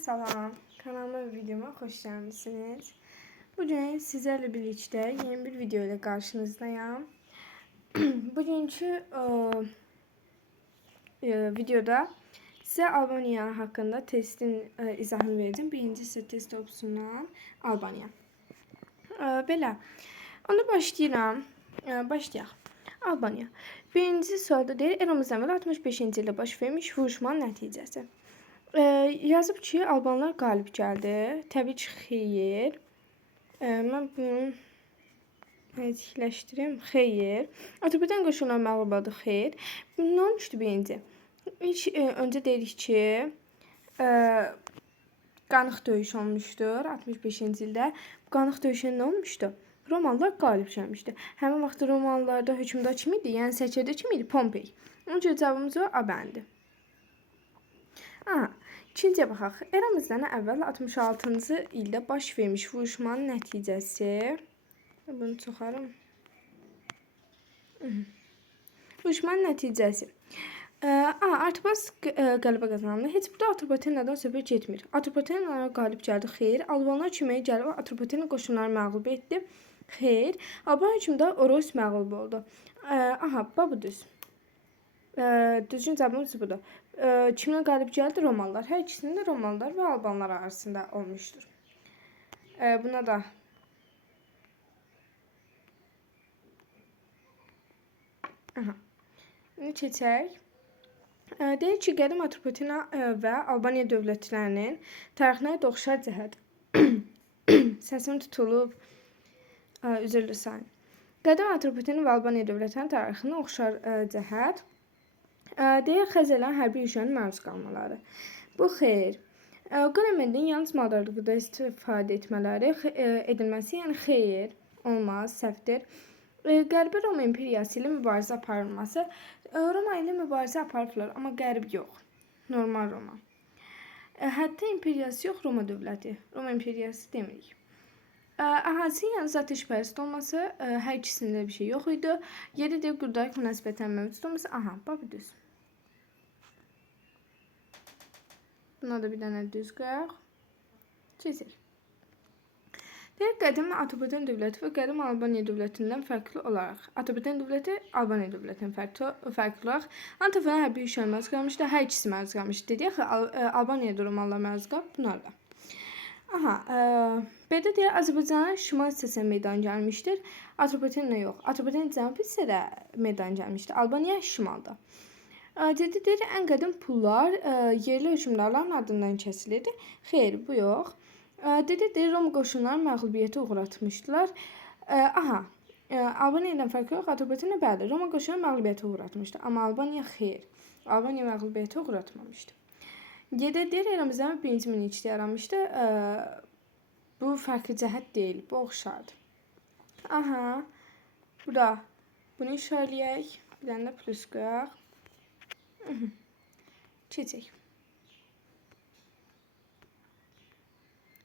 Salam, kanalıma ve videoma hoş gelmişsiniz. Bugün sizlerle birlikte yeni bir video ile karşınızdayım. Bugünkü videoda size Albanya hakkında testin izahını vereceğim. Birinci ise test opsundan Albanya. Belə, onda başlayıram. Başlayaq. Albanya. Birinci soruda deyir, eramızdan əvvəl 65-ci ildə baş vermiş vuruşmanın nəticəsi. Yazıb ki, Albanlar qalib gəldi. Təbii ki, xeyir. Mən bunu etiləşdirim. Xeyir. Azərbaycan qoşunları məğlub oldu. Xeyir. Nə olmuşdu birinci? Öncə dedik ki, Qanıq döyüş olmuşdur 65-ci ildə. Bu Qanıq döyüşündə nə olmuşdu? Romalılar qalib gəlmişdi. Həmin vaxt Romalılarda hökmdar kim idi? Yəni sərkərdə kim idi? Pompey. Onun üçün cavabımız o, A bəndi. İkinciyə baxaq. Eramızdan əvvəl 66-cı ildə baş vermiş vuruşmanın nəticəsi. Bunu çoxarım. Vuruşmanın nəticəsi. Atropos qələbə qazandı. Heç burada Atropatenadan söhbət getmir. Atropatena qalib gəldi. Xeyr. Albanlar köməyə gəlib Atropatena qoşunları məğlub etdi. Xeyr. Alban hökmdar Oros məğlub oldu. Bu düz. Düzgün cavabımız budur. Kimdən qalib gəldi? Romalılar. Hər ikisində Romalılar və Albanlar arasında olmuşdur. Buna da keçək. Deyir ki, qədim Atropatena və Albaniya dövlətlərinin tarixinə oxşar cəhət. Səsim tutulub. Üzrlü sayın. Qədim Atropatena və Albaniya dövlətlərinin tarixinə oxşar cəhət. Deyir, Xəzərlərin hərbi yürüşlərin məruz qalmaları. Bu xeyr. Qələmənin yalnız maldarlıqda istifadə etmələri edilməsi, yəni xeyr, olmaz, səhvdir. Qərbi Roma imperiyası ilə mübarizə aparılması. Roma ilə mübarizə aparırlar, amma qərb yox. Normal Roma. Hətta imperiyası yox, Roma dövləti. Roma imperiyası demirik. Əhalinin yalnız ateşpərəst olması, hər ikisində bir şey yox idi. Yeri deyib qurdarlıq münasibətən mövcud olması. Bu düz. Buna da bir dənə düz qoyaq. Çizək. Deyək, qədim Atropatena dövləti və qədim Albaniya dövlətindən fərqli olaraq. Atropatena dövləti Albaniya dövlətindən fərqli olaraq Antofana hərbi yürüşlər məruz qalmışdı. Hər ikisi məruz qalmışdı. Deyək ki, Albaniyada Romalılar məruz qalıb. Bunlar da. Belə deyək, Azərbaycanın şimal hissəsinə meydan gəlmişdir. Atropatena yox. Atropatena cənub hissədə meydan gəlmişdir. Albaniya şimalda. Deyir, ən qədim pullar yerli hökmdarların adından kəsilirdi. Xeyr, bu yox. Deyir, Roma qoşunları məğlubiyyətə uğratmışdılar. Albaniya ilə fərqi yox. Atropatena bəli, Roma qoşunları məğlubiyyətə uğratmışdı. Amma Albaniya xeyr. Albaniya məğlubiyyətə uğratmamışdı. Deyir, eramızdan birinci minillikdə yaranmışdı. Bu fərqli cəhət deyil, bu oxşardır. Bunu işarələyək. Bir dənə də plus qoyaq. Keçək.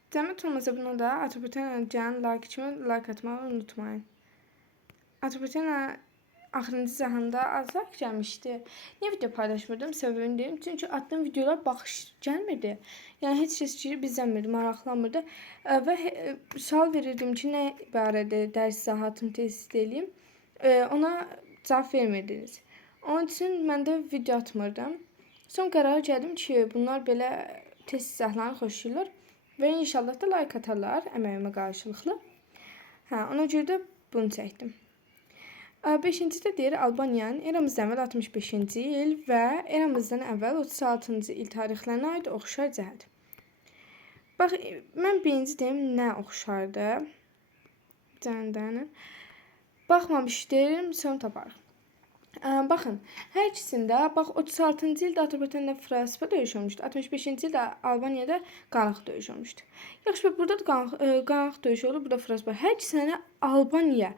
Zəhmət olmasa buna da Atropatena like kimi like atmağı unutmayın. Atropatena axırıncı cəhanda az like gəlmişdi. Niyə video paylaşmırdım? Səbəbini deyim. Çünki attığım videolar baxış gəlmirdi. Yəni heç kəs ki, izləmirdi, maraqlanmırdı. Və sual verirdim ki, nə barədə dərs izahatını test edeyim. Ona cavab vermirdiniz. Onun üçün mən də video atmırdım. Son qərara gəldim ki, bunlar belə test izahlarını xoşlayırlar. Və inşallah da like atarlar əməyimə qarşılıqlı. Ona görə də bunu çəkdim. 5-ci deyir, Albaniyanın eramızdan əvvəl 65-ci il və eramızdan əvvəl 36-cı il tarixlərinə aid oxşar cəhət. Bax, mən birinci deyim, nə oxşardı? Baxmamış deyirəm, son taparıq. Baxın, hər ikisində, 36-cı ildə Atropatena Fraspa döyüş olmuşdu. 65-ci ildə Albaniyada Qanıq döyüş olmuşdu. Yaxşı, burada da Qanıq döyüş oldu, burada Fraspa. Hər ikisində Albaniya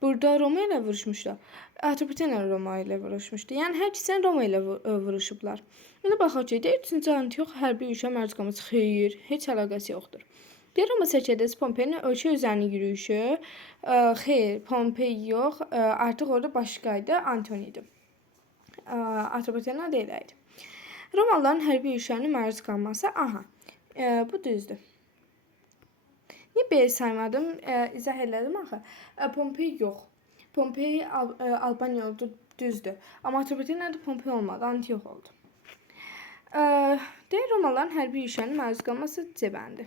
burada Roma ilə vuruşmuşdu. Atropatena Roma ilə vuruşmuşdu. Yəni, hər ikisində Roma ilə vuruşublar. İndi baxaq ki, deyir, 3-cü anti yox, hərbi yürüşə məruz qalması xeyir, heç əlaqəsi yoxdur. Deyir, Roma sərkərdəsi Pompeyinin ölkə üzərini yürüyüşü, xeyr, Pompey yox, artıq orada başqaydı, Antoni idi. Atropatena deyiləydi. Romalıların hərbi yürüşlərinin məruz qalması, Bu düzdür. Niyə B saymadım? İzah elədim axı. Pompey yox. Pompey Albaniya oldu, düzdür. Amma Atropatena Pompey olmadı, Antiox oldu. Deyir Romalıların hərbi yürüşlərinə məruz qalması C bəndi.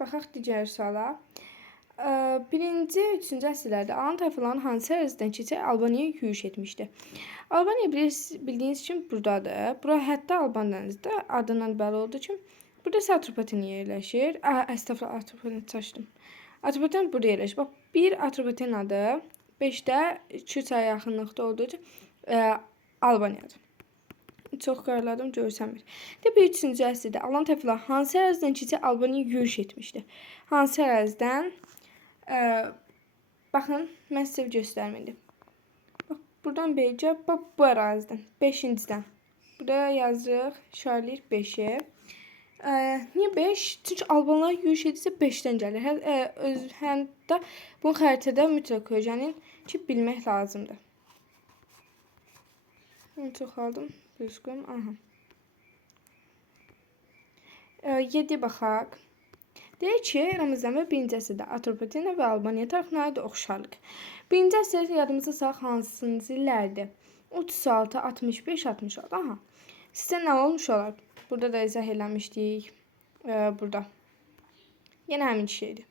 Baxaq digər suala. 1-ci, 3-cü əsrlərdə Alan tayfalarının hansı ərazidən keçərək Albaniyaya yürüş etmişdi? Albaniya bildiyiniz kimi buradadır. Bura hətta Alban dənizidir. Adından bəlli olduğu kimi. Burada isə Atropatena yerləşir. Əstəğfurullah, Atropatena çaşdım. Atropatena burada yerləşir. Bax, 1 Atropatenadır. 5-də 2 çaya yaxınlıqda olduğu üçün Albaniyadır. Çox qaraladım, görsənmir. Bir 3-cü əsrdə Alan tayfaları hansı ərazidən keçərək Albaniyaya yürüş etmişdi? Hansı ərazidən? Baxın, mən sizə göstərmədim. Bax, buradan beləcə, bax, bu ərazidən, 5-cidən. Burada yazırıq, işarələyir 5-i. Niyə 5? Çünki Albanlar yürüş edirsə 5-dən gəlir. Həm də bunu xəritədə mütləq qoyacağım ki, bilmək lazımdır. Çox aldım, düzgün, aha. 7 baxaq. Deyir ki, eramızdan və 1-ci əsrdə Atropatena və Albaniya tərəfinə aid oxşarlıq. 1-ci əsrdə yadımıza salaq hansıncı illərdir? 36, 65, 66. Aha. Sizə nə olmuş olar? Burada da izah eləmişdik. Burada. Yenə həmin şeydir.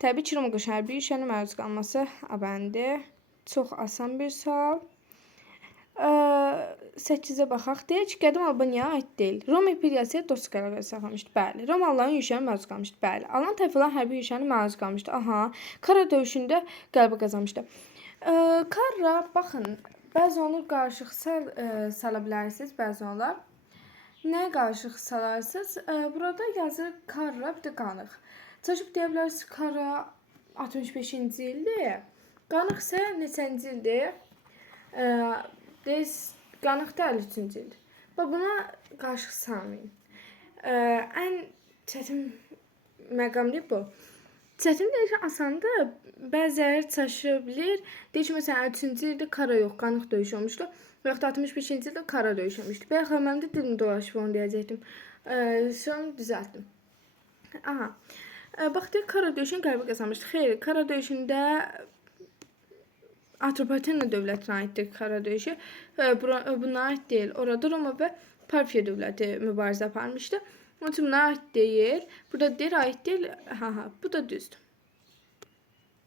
Təbii ki, Roma qoşun hərbi yürüşlərinə məruz qalması A bəndi. Çox asan bir sual. 8-ə baxaq. Deyir ki, qədim Albaniyaya aid deyil. Roma imperiyası dostluq əlaqəsi saxlamışdı. Bəli. Romalıların yürüşlərinə məruz qalmışdı. Bəli. Alan tayfalar hərbi yürüşlərinə məruz qalmışdı. Aha. Kara döyüşündə qələbə qazanmışdı. Kara, baxın, bəzi onu qarışıq sala bilərsiniz, bəzi onlar. Nəyə qarışıq salarsınız? Burada yazır Kara, bir də Qanıq. Çalışıb deyə bilərsiniz, Kara 65-ci ildir. Qanıq isə neçənci ildir? Qanıq da 53-cü ildir. Buna qarışıq salmayın. Ən çətin məqamdır bu. Çətin deyir ki, asandır. Bəziləri çaşır bilir. Deyir ki, məsələn, 53-cü ildə Kara yox, Qanıq döyüş olmuşdu. Və yaxud 65-ci ildə Kara döyüş olmuşdu. Bəyək mən də dilim dolaşıb onu deyəcəkdim. Sonra düzəltdim. Aha. Bax, deyir, Kara döyüşün qələbə qazanmışdı. Xeyr, Kara döyüşündə Atropatena dövlətinə aiddir Kara döyüşü. Buna aid deyil. Orada Roma və Parfiya dövləti mübarizə aparmışdı. Onun üçün buna aid deyil. Burada deyir, aid deyil. Bu da düzdür.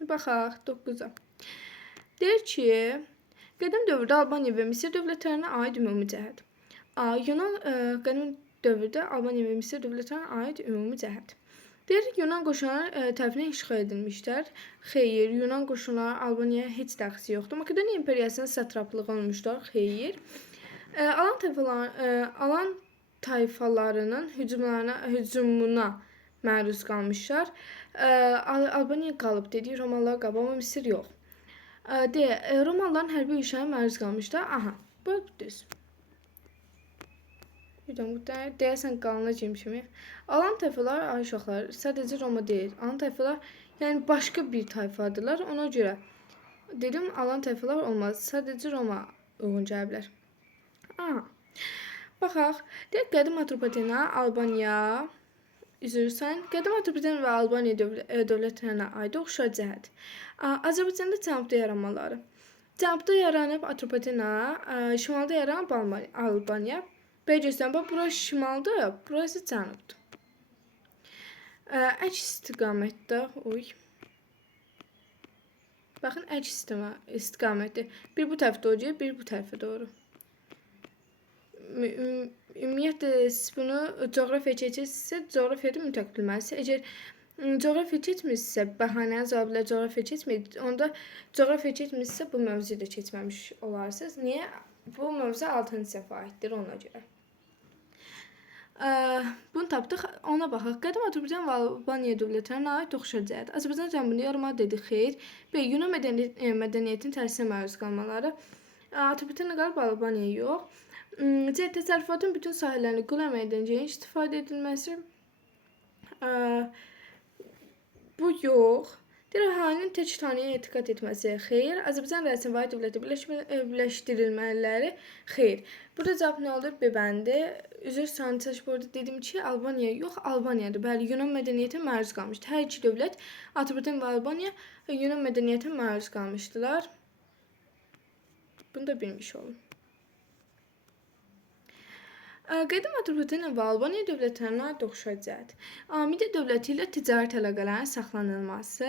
Baxaq, 9-a. Deyir ki, qədim dövrdə Albaniya və Misir dövlətlərinə aid ümumi cəhət. Qədim dövrdə Albaniya və Misir dövlətlərinə aid ümumi cəhət. Deyir, Yunan qoşunları tərəfindən işğal edilmişlər. Xeyr, Yunan qoşunları Albaniyaya heç dəxli yoxdur. Makedoniya imperiyasının satraplığı olmuşlar. Xeyr. Alan tayfalarının hücumuna məruz qalmışlar. Albaniya qalıb, dedik, Romalılar qalıb, amma Misir yox. Romalıların hərbi yürüşlərinə məruz qalmışlar. Aha, bu düz. Deyəsən qalına girmişim. Alan tayfalar, ay uşaqlar, sadəcə Roma deyil. Alan tayfalar, yəni başqa bir tayfadırlar. Ona görə dedim, alan tayfalar olmaz. Sadəcə Roma uyğun gələ bilər. Aha. Baxaq. Deyək, qədim Atropatena, Albaniya, üzrsən, qədim Atropatena və Albaniya dövlətlərinə aid oxşar cəhət. Azərbaycanda cənubda yaranmaları. Cənubda yaranıb Atropatena, şimalda yaranıb Albaniya. Belə göstərim, bax, burası şimaldır, burası cənubdur. Əks istiqamətdə, baxın, əks istiqamətdir. Bir bu tərəfə doğru, bir bu tərəfə doğru. Ümumiyyətlə, siz bunu coğrafiya keçirsinizsə, coğrafiyada mütləq bilməlisiniz. Əgər coğrafiya keçmirsinizsə, bəhanəniz ola bilər, coğrafiya keçmir, onda coğrafiya keçmirsinizsə, bu mövzuyu da keçməmiş olarsınız. Niyə? Bu mövzu 6-cı səhifə aiddir, ona görə. Bunu tapdıq, ona baxaq. Qədim Azərbaycan və Albaniya dövlətlərinə aid oxşar cəhət. Azərbaycan cənubunda yaranmalı dedik, xeyr. B. Yunan mədəniyyətinin təsirinə məruz qalmaları. Atropatena qalıb, Albaniya yox. C. Təsərrüfatın bütün sahələrini qul əməkdən geniş istifadə edilməsi. Bu yox. Deyir, əhalinin tək tanıya etiqad etməsi xeyr. Azərbaycan rəsmi vahid dövləti birləşdirilmələri xeyr. Burada cavab nə olur? B bəndi. Üzr sanitəş bu arada dedim ki, Albaniya yox, Albaniyadır. Bəli, Yunan mədəniyyətə məruz qalmışdı. Hər iki dövlət, Azərbaycan və Albaniya Yunan mədəniyyətə məruz qalmışdılar. Bunu da bilmiş olun. Qədim Azərbaycan və Albaniya dövlətlərinə aid oxşacaq. Amidə dövləti ilə ticarət əlaqələrin saxlanılması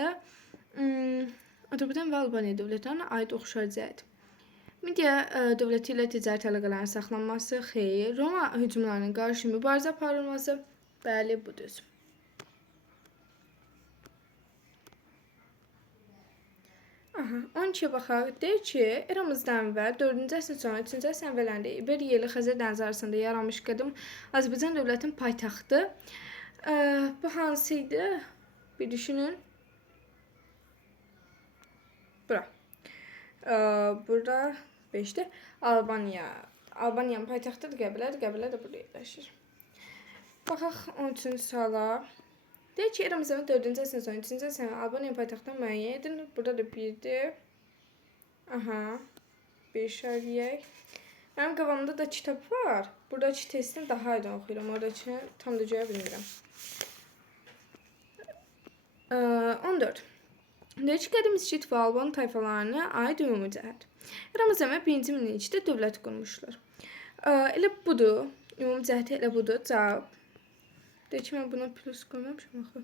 Azərbaycan və Albaniya dövlətlərinə aid oxşacaq. Midiya dövləti ilə ticarət əlaqələrin saxlanması xeyr. Roma hücumlarına qarşı mübarizə aparılması bəli budur. Aha, 12-yə baxaq. Deyir ki, eramızdan əvvəl 4-cü əsrin sonra 3-cü əsrin əvvəllərində İberiya ilə Xəzər dənizi arasında yaranmış qədim Azərbaycan dövlətinin paytaxtı. Bu hansı idi? Bir düşünün. Bura. Burada 5-dir. Albaniya. Albaniyanın paytaxtıdır Qəbələ. Qəbələ də burada yerləşir. Baxaq 13-cü suala. Deyir ki, eramızdan 4-cü əsrin sonra 3-cü əsrin Albaniya paytaxtından müəyyən edin. Burada da 1-dir. Aha. Bir şəriyək. Mənim qabağımda da kitab var. Buradakı testini daha aydın oxuyuram. Oradakı tam da görə bilmirəm. 14. Deyir ki, qədim İskit və Alban tayfalarına aid ümumi cəhət. Eramızdan 1-ci minillikdə dövlət qurmuşlar. Elə budur. Ümumi cəhəti elə budur. Cavab. Deyir ki, mən buna plus qoymamışam axı.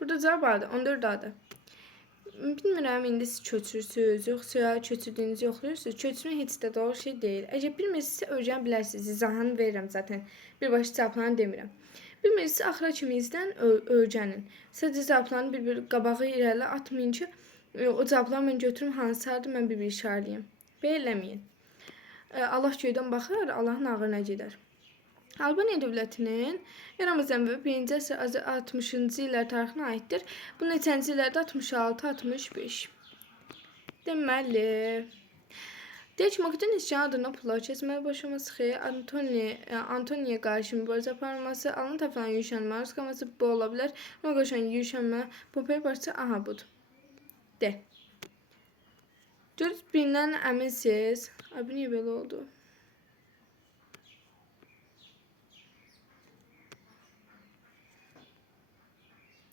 Burada cavab vardı. 14 adı. Bilmirəm, indi siz köçürsünüz, yoxsa köçürdüyünüzü yoxlayırsınız. Köçürmək heç də doğru şey deyil. Əgər bilmirsinizsə, öyrənə bilərsiniz. İzahını verirəm zaten. Birbaşa cavablarını demirəm. Bilmirsinizsə, axıra kimi izdən öyrənin. Sadəcə cavablarını bir-bir qabağı irəli atmayın ki, o cavabları mən götürüm, hansılardır mən bir-bir işarəliyim. Belə eləməyin. Allah göydən baxır, Allahın ağrına gedər. Albaniya dövlətinin eramızdan 1-ci əsr 60-cı illər tarixinə aiddir. Bu neçənci illərdə 66-65. Deməli, deyək ki, Makedoniya üsyanı adına pullar kəsməyə başlaması xeyr, Antoniya qarşı mübarizə aparılması, Alman tayfalarının yürüşənə məruz qalması bu ola bilər. Ona qarşı yürüşənmə Popey parçası aha budur. D. 4 bindən əminsiz. Ay, bu niyə belə oldu?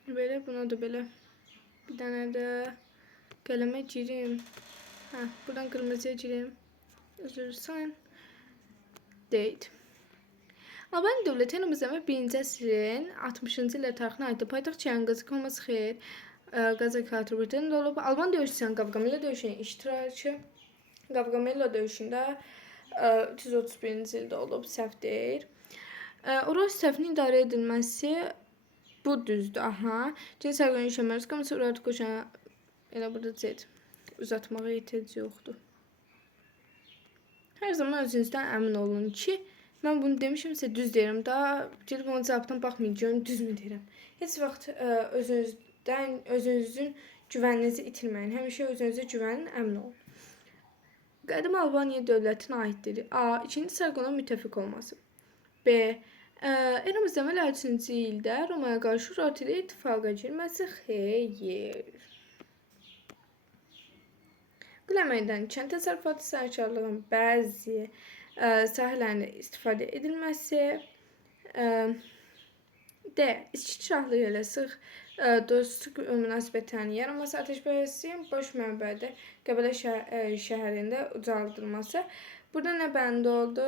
Belə, buna da belə. Bir dənə də qələmə girim. Buradan qırmızıya girim. Özür dilərim. Deyil. Albaniya dövləti eramızdan 1-ci əsrin 60-cı illər tarixinə aiddir. Paytaxt Çəngizə olması xeyr. Qazak Azərbaycan'da olub. Alban döyüşçüsünün Qavqamela döyüşünün iştirakçı. Qavqamela döyüşündə 331-ci ildə olub, səhv deyil. Oros səhvinin idarə edilməsi bu düzdür, aha. Cins sərqənin işləməriz, qaməsi uradı qoşana elə burada ced. Uzatmağa ehtiyac yoxdur. Hər zaman özünüzdən əmin olun ki, mən bunu demişimsə düz deyirəm. Daha gedib onun cavabdan baxmayacağım, düzmü deyirəm. Heç vaxt özünüzün güvəninizi itirməyin. Həmişə özünüzə güvənin, əmin olun. Qədim Albaniya dövlətinə aiddir. A. 2-ci Sarqonun müttəfiq olması. B. Eramızdan 3-cü ildə Romaya qarşı Roti ilə ittifaqa girməsi xeyr. Qələməkdən kənd təsərrüfatı sahibkarlığının bəzi sahələrində istifadə edilməsi. D. İskit şahlığı ilə sıx dostluq münasibətlərinin yaranması, ateşpərəstliyin baş mənbədə Qəbələ şəhərində ucaldılması. Burada nə bəndi oldu?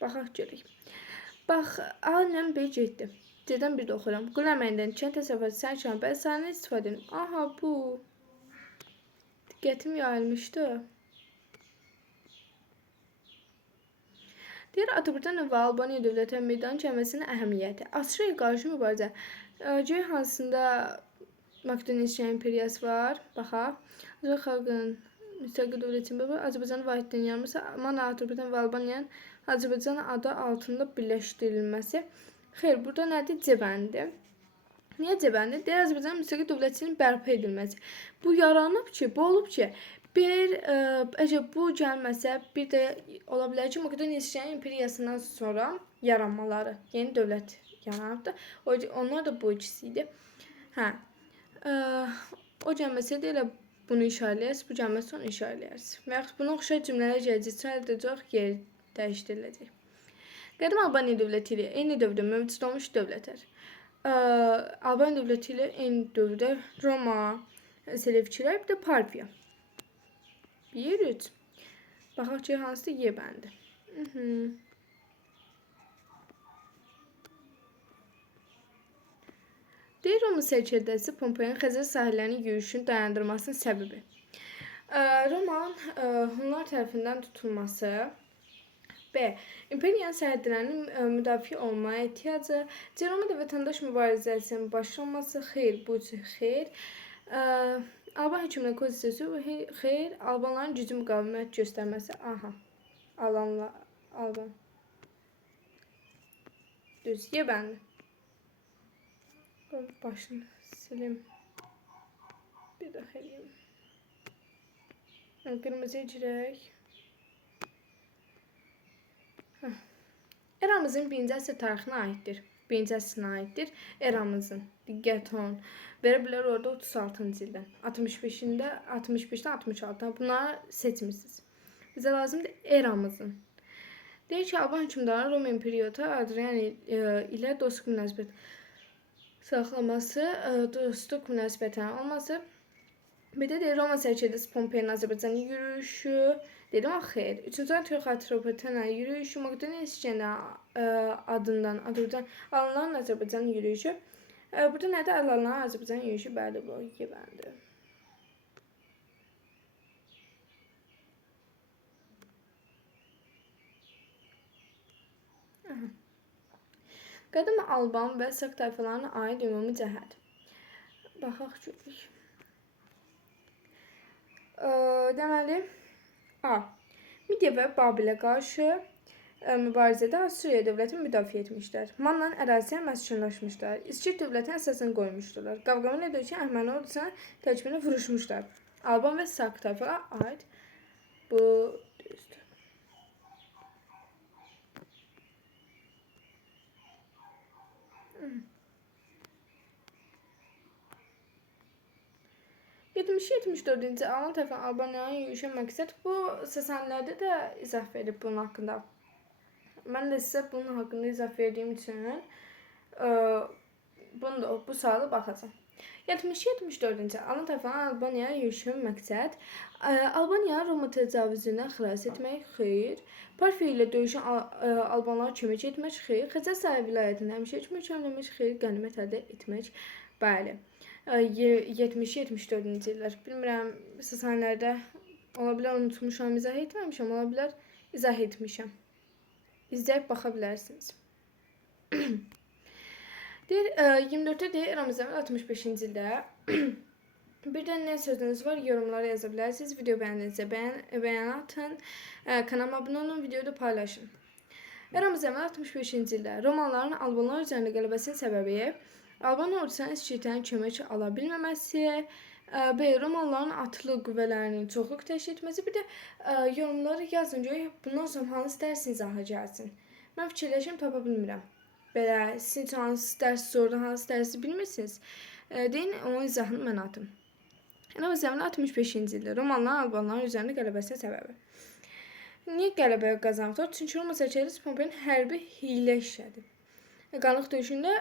Baxaq görək. Bax, A ilə B getdi. C-dən bir də oxuram. Qul əməyindən kənd təsərrüfatı sahibkarlığının bəzi sahələrində istifadə edin. Aha, bu. Diqqətim yayılmışdı. Deyir, Azərbaycan və Albaniya dövlətinin meydana gəlməsinin əhəmiyyəti. Asıraya qarşı mübarizə. Göy hansında Makedoniya imperiyası var. Baxaq. Azərbaycan xalqının müstəqil dövlətinin Azərbaycanın vahiddən yaranması, Mana, Azərbaycan və Albaniyanın Azərbaycan adı altında birləşdirilməsi. Xeyr, burada nədir? C bəndi. Niyə C bəndi? Deyir, Azərbaycanın müstəqil dövlətinin bərpa edilməsi. Bu yaranıb ki, bu olub ki, əgər bu gəlməsə, bir də ola bilər ki, Makedoniya imperiyasından sonra yaranmaları. Yeni dövlət yarandı. Onlar da bu ikisi idi. Hə. O cəmləsə də elə bunu işarələyərsiniz, bu cəmləsə onu işarələyərsiniz. Və yaxud buna oxşar cümlələr gələcək, sadəcə yer dəyişdiriləcək. Qədim Albaniya dövləti ilə eyni dövrdə mövcud olmuş dövlətlər. Albaniya dövləti ilə eyni dövrdə Roma, Selevkilər, bir də Parfiya. 1-3. Baxaq ki, hansı Y bəndi. Deyir Roma sərkərdəsi Pompeyinin Xəzər sahillərinin yürüyüşünü dayandırmasının səbəbi. Romanın Hunlar tərəfindən tutulması. B. İmperiyanın sərhədlərinin müdafiə olmaya ehtiyacı. C. Romada vətəndaş mübarizəsinin başlanması. Xeyr, bu xeyr. Alban hökumət konstitusiyası. Xeyr. Albanların gücü müqavimət göstərməsi. Aha. Alban. Düz. Y bəndi. Başını silim. Bir daha eləyim. Qırmızıya girək. Eramızın 1-ci əsr tarixinə aiddir. 1-ci əsrinə aiddir. Eramızın. Diqqət olun. Verə bilər orada 36-cı ildən. 65-dən 66-dan. Bunları seçmişsiniz. Bizə lazımdır eramızın. Deyir ki, Alban hökmdarı Roma imperiyotu Adrian ilə dostluq münasibət saxlaması, dostluq münasibətən olması. Bir də deyir Roma sərkərdəsi Pompeyinin Azərbaycanı yürüyüşü. Dedim, xeyr. 3-cü Antiox Atropatena yürüyüşü, Makedoniya İskəndə adından alınan Azərbaycan yürüyüşü. Burada nədir? Alınan Azərbaycan yürüyüşü, bəli, bu Y bəndi. Qədim Alban və Sak tayfalarına aid ümumi cəhət. Baxaq görək. Deməli, A. Midiya və Babilə qarşı mübarizədə Assuriya dövlətini müdafiə etmişlər. Mannan əraziyə məskunlaşmışlar. İskit dövlətin əsasını qoymuşdular. Qavqamın edəcək Əhməni ordusuna təcmini vuruşmuşlar. Alban və Sak tayfalara aid bu düzdür. %74-cü Alman tərəfindən Albaniyanın yürüyüşə məqsəd. Bu Sasanilərdə də izah verib bunun haqqında. Mən də sizə bunun haqqında izah verdiyim üçün bu sualı baxacağım. 74-cü Alman tərəfindən Albaniyaya yürüyüşə məqsəd. Albaniya Roma təcavüzündən xilas etmək, xeyr. Parfiya ilə döyüşən Albanlara kömək etmək, xeyr. Xəzər sahil vilayətində həmişə möhkəmlənmiş, xeyr. Qənimət əldə etmək, bəli. 70-74-cü illər. Bilmirəm, Sasanilərdə ola bilər unutmuşam, izah etməmişəm, ola bilər izah etmişəm. İzləyib baxa bilərsiniz. Deyir, 24-də deyir, eramızdan 65-ci ildə. Bir də nə sözünüz var, yorumlara yaza bilərsiniz. Video bəyəndinizsə bəyan atın. Kanalıma abunə olun, videoyu da paylaşın. Eramızdan 65-ci ildə Romalıların Albanlar üzərində qələbəsinin səbəbi Alban ordusunun İskitlərin kömək ala bilməməsi, B. Romalıların atlı qüvvələrinin çoxluq təşkil etməsi, bir də yorumları yazın, görək bundan sonra hansı dərs izaha gəlsin. Mən fikirləşim, tapa bilmirəm. Belə, siz hansı dərs sordu, hansı dərsi bilmirsiniz, deyin, onun izahını mən atım. Eramızdan 65-ci ildə Romalıların Albanların üzərində qələbəsinə səbəbi. Niyə qələbəyə qazandı? Çünki Roma sərkərdəsi Pompeyinin hərbi hiylə işlədi. Qanlıq döyüşündə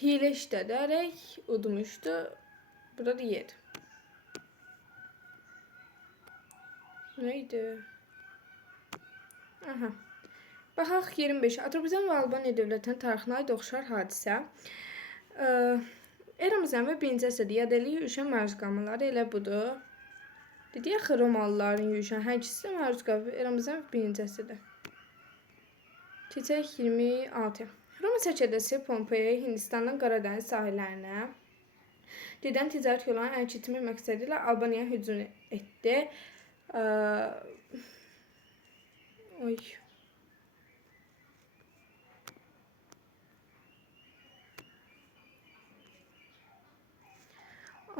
hiylə işlədərək udmuşdu. Burada da yedi. Neydi? Aha. Baxaq 25. Azərbaycan və Albaniya dövlətinin tarixinə aid oxşar hadisə. Eramızdan və 1-ci əsrdə yadəli yürüşən məruz qalmaları elə budur. Dedi axı Romalıların yürüşən hər ikisi də məruz qalıb. Eramızdan 1-ci əsrdə. Keçək 26. Roma sərkərdəsi Pompeya Hindistanın Qaradəniz sahillərinə gedən ticarət yollarını ələ keçirmək məqsədi ilə Albaniyaya hücum etdi.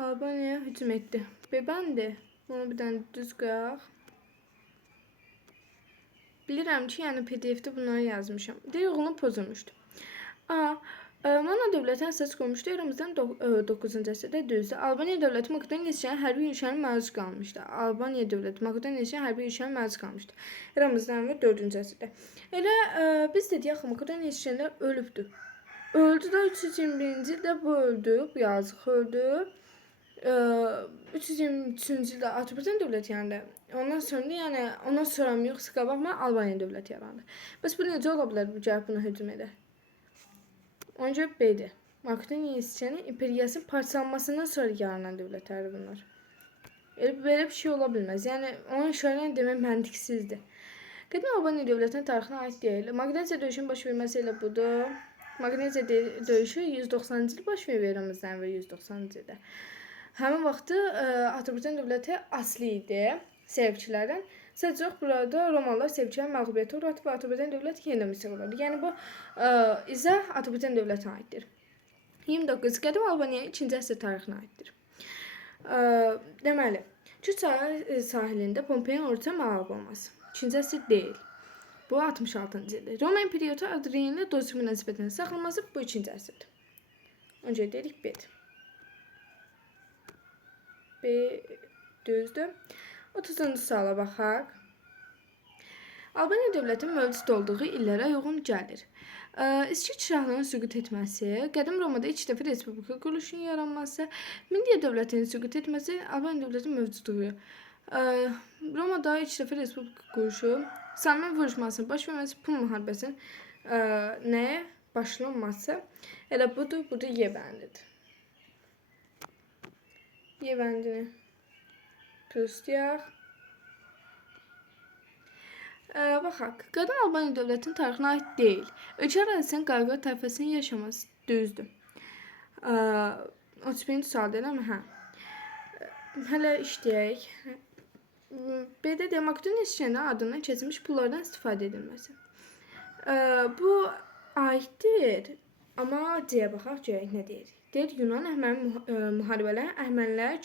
Albaniyaya hücum etdi. Bebəndi. Bunu bir dənə düz qoyaq. Bilirəm ki, yəni PDF-də bunları yazmışam. Deyir, oğlum pozulmuşdu. Mana dövləti əsas qoymuşdu. Eramızdan 9-cu əsrdə düzdür. Albaniya dövləti Makedoniya üsyanına hərbi yürüşənə məruz qalmışdı. Albaniya dövləti Makedoniya üsyanına hərbi yürüşənə məruz qalmışdı. Eramızdan 4-cü əsrdə. Elə biz dedik axı Makedoniya üsyanında ölübdü. Öldü də 321-ci ildə bu öldü. Bu yazıq öldü. 323-cü ildə Azərbaycan dövləti yarandı. Ondan sonra yoxsa qabaqma Albaniya dövləti yarandı. Bəs bu necə ola bilər bu cəhət buna hücum edə? Onca B'dir. Makedoniya üsyanı imperiyasının parçalanmasından sonra yaranan dövlətlərdir bunlar. Belə bir şey ola bilməz. Yəni onun şöyle demək məntiqsizdir. Qədim Albaniya dövlətinin tarixinə aid deyil. Makedoniya döyüşünün baş verməsi elə budur. Makedoniya döyüşü 190-cı il baş verir eramızdan və 190-cı ildə. Həmin vaxtı Azərbaycan dövləti asli idi sevkilərdən. Sadəcə burada Romalılar sevkilərin məğlubiyyətə uğratdı və Azərbaycan dövləti yenidən müstəqil oldu. Yəni bu izah Azərbaycan dövlətinə aiddir. 29. Qədim Albaniya 2-ci əsr tarixinə aiddir. Deməli, Kür sahilində Pompeyin orduya məğlub olması 2-ci əsr deyil. Bu 66-cı ildir. Roma İmperiyatı Adrian ilə dostluq münasibətinin saxlanması bu 2-ci əsrdir. Önce dedik B'dir. B düzdür. 30-cu suala baxaq. Albaniya dövlətinin mövcud olduğu illərə uyğun gəlir. İskit şahlığının süqut etməsi, qədim Romada ilk dəfə respublika quruluşunun yaranması, Midiya dövlətinin süqut etməsi, Albaniya dövlətinin mövcudluğu. Romada ilk dəfə respublika quruluşu, Salmen vuruşmasının baş verməsi, Pun müharibəsinin nəyə başlanması, elə budur, burada Y bəndidir. Y bəndini püstəyək. Baxaq, qədim Albaniya dövlətinin tarixinə aid deyil. Ölkə ərazisinin qarqa tayfasının yaşaması düzdür. 31-ci sual deyiləm, hə. Hələ işləyək. B'də də Makedoniya üsyanı adından keçmiş pullardan istifadə edilməsi. Bu aiddir, amma C-yə baxaq, görək nə deyir. Deyir, Yunan Əhəməni müharibələri Əhəmənilərə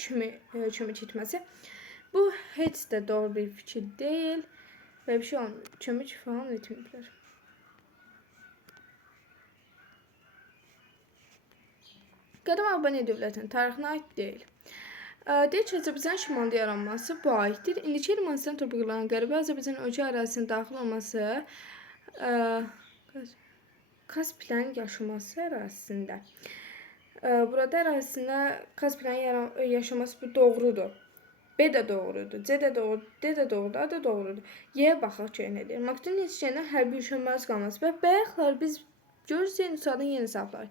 kömək etməsi. Bu heç də doğru bir fikir deyil. Böyle bir şey olmuyor. Kömək falan etməyiblər. Qədim Albaniya dövlətinin tarixinə aid deyil. Deyir ki, Azərbaycan şimalda yaranması bu aiddir. İndiki Ermənistan torpaqlarının qərbi Azərbaycan ölkə ərazisinin daxil olması Kaspiyən yaşaması ərazisində. Burada ərazisində Kaspiyən yaşaması bu doğrudur. B də doğrudur, C də doğrudur, D də doğrudur, A da doğrudur. Y-yə baxaq ki, nə deyir? Makedoniya üsyanına hərbi yürüşənməz qalması. Və bayaqlar biz görürüz, yeni sualdan yeni hesablar.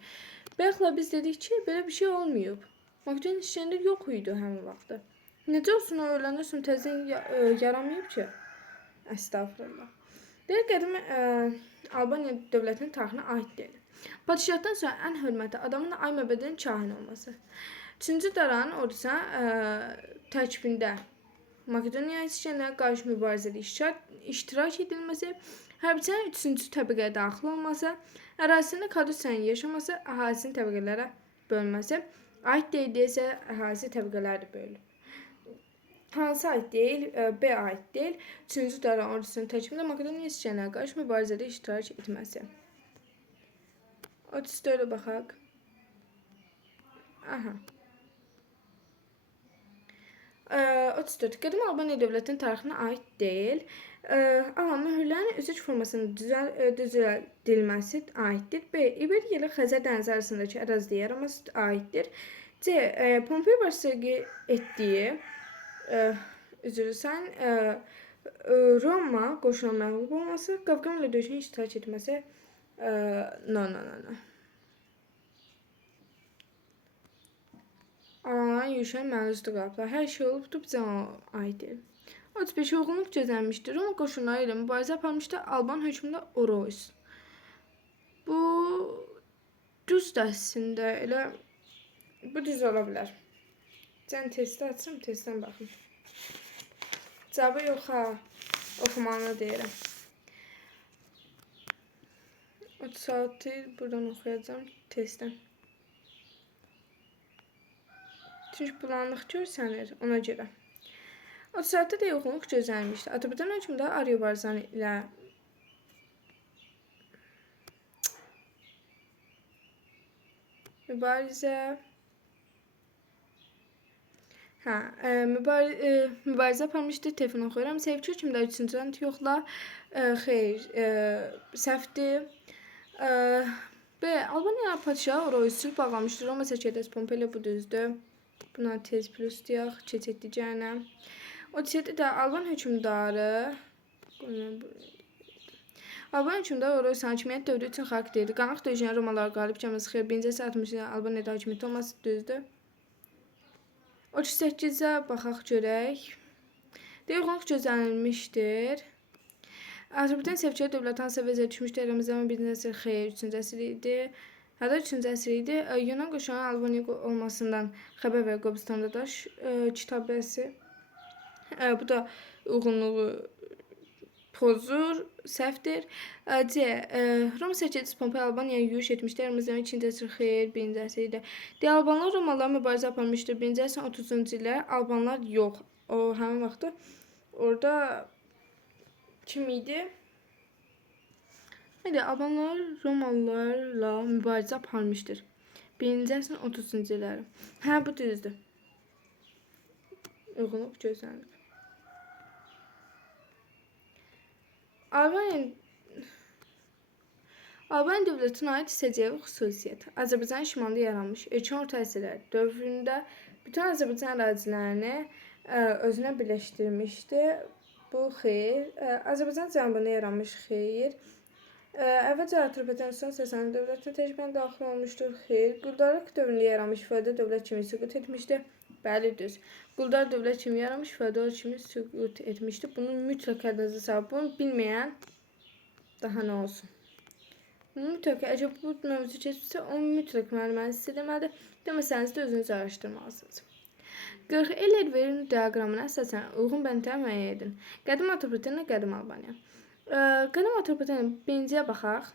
Bayaqlar biz dedik ki, belə bir şey olmayıb. Makedoniya üsyanında yox idi həmin vaxtda. Necə olsun, o öləndən sonra təzədən yaramayıb ki? Əstəğfurullah. Deyir, qədim Albaniya dövlətinin tarixinə aid deyil. Padişahdan sonra ən hörmətli adamın ay məbədinin kahin olması. 3-cü Daran ordusuna tərkibində Makedoniya üsyanına qarşı mübarizədə iştirak edilməsi, hərbiçilərin 3-cü təbəqəyə daxil olması, ərazisində kadrosyanın yaşaması, əhalisinin təbəqələrə bölünməsi, aid deyil isə əhalisi təbəqələrdə bölünür. Hansı aid deyil? B aid deyil. 3-cü Daran ordusunun tərkibində Makedoniya üsyanına qarşı mübarizədə iştirak etməsi. 34-ə baxaq. Aha. 34. Qədim Albaniya dövlətinin tarixinə aid deyil. Mühürlərin üzüc formasının düzəldilməsi aiddir. B. İberiya ilə Xəzər dənizi arasındakı ərazidə yaranması aiddir. C. Pompey başçılıq etdiyi Roma qoşunun məğlub olması, Qafqan ilə döyüşünə iştirak etməsi. No. Alanların yürüşən məruzda qalıblar. Hər şey olubdur, bizə aiddir. 35 uyğunluq gözlənmişdir. Roma qoşunları ilə mübarizə aparmışdı Alban hökmündə Orois. Bu düzdür əslində, elə bu düz ola bilər. Sən testi açsam, testdən baxım. Cavabı yox ha, oxumanı deyirəm. 36 buradan oxuyacağım testdən. Çünki bulanlıq görsənir, ona görə. 36-da da yoxunluq gözlənmişdi. Azərbaycan hökmündə Aryo Barzani ilə mübarizə. Hə, mübarizə aparmışdı, telefon oxuyuram. Sevgi hökmdə 3-cü rənd yoxla. Xeyr, səhvdir. B. Albaniya padşahı Oroysu bağlamışdır. Roma Seçedes Pompeylə bu düzdür. Buna tez plus deyək, keçəcəyinə. 37-də Alban hökmdarı Oroysu hakimiyyət dövrü üçün xalq deyildi. Qanaq döyüşən Romalılar qalib gəlməsi xeyr. 1-ci 60-da Albaniyada hakimiyyət olması düzdür. 38-ə baxaq görək. Deyilğanlıq gözlənilmişdir. Azərbaycan Sevkiyə dövlət hansı vəziyyət düşmüşdür? Əlimizdən 1-ci əsr xeyr, 3-cü əsr idi. Hətta 3-cü əsr idi. Yunan qoşunun Albaniya olmasından xəbər və Qobustanda da kitabəsi. Bu da uyğunluğu pozur, səhvdir. C. Roma Seçedis Pompey Albaniyaya yürüş etmişdir. Əlimizdən 2-ci əsr xeyr, 1-ci əsr idi. Albanlar Romalılar mübarizə aparmışdır. 1-ci əsrin 30-cu ilə Albanlar yox. O həmin vaxtda orada kim idi? Albanlar Romalılarla mübarizə aparmışdır. 1-ci əsrin 30-cu illəri. Hə, bu düzdür. Uyğunluq gözlənilir. Albaniya dövlətinə aid hissəcəvi xüsusiyyət. Azərbaycan şimalında yaranmış erkən orta əsrlər dövründə bütün Azərbaycan ərazilərini özünə birləşdirmişdi. Bu xeyr. Azərbaycan cənubunda yaranmış xeyr. Əvvəlcə Azərbaycan son Sasani dövlətinə təcrübən daxil olmuşdur. Xeyr. Quldarlıq dövründə yaranmış feodal dövlət kimi süqut etmişdir. Bəli, düz. Quldar dövlət kimi yaranmış, feodal kimi süqut etmişdir. Bunun mütləq adınızı sahib. Bunu bilməyən daha nə olsun? Mütləq, əgər bu mövzu keçmişsə, onu mütləq müəlliməni sizə deməlidir. Deməsəniz də özünüz araşdırmalısınız. 40 Ellerverin diaqramına əsasən uyğun bəndləri müəyyən edin. Qədim Atropatena, qədim Albaniya. Qədim Atropatena birinciyə baxaq.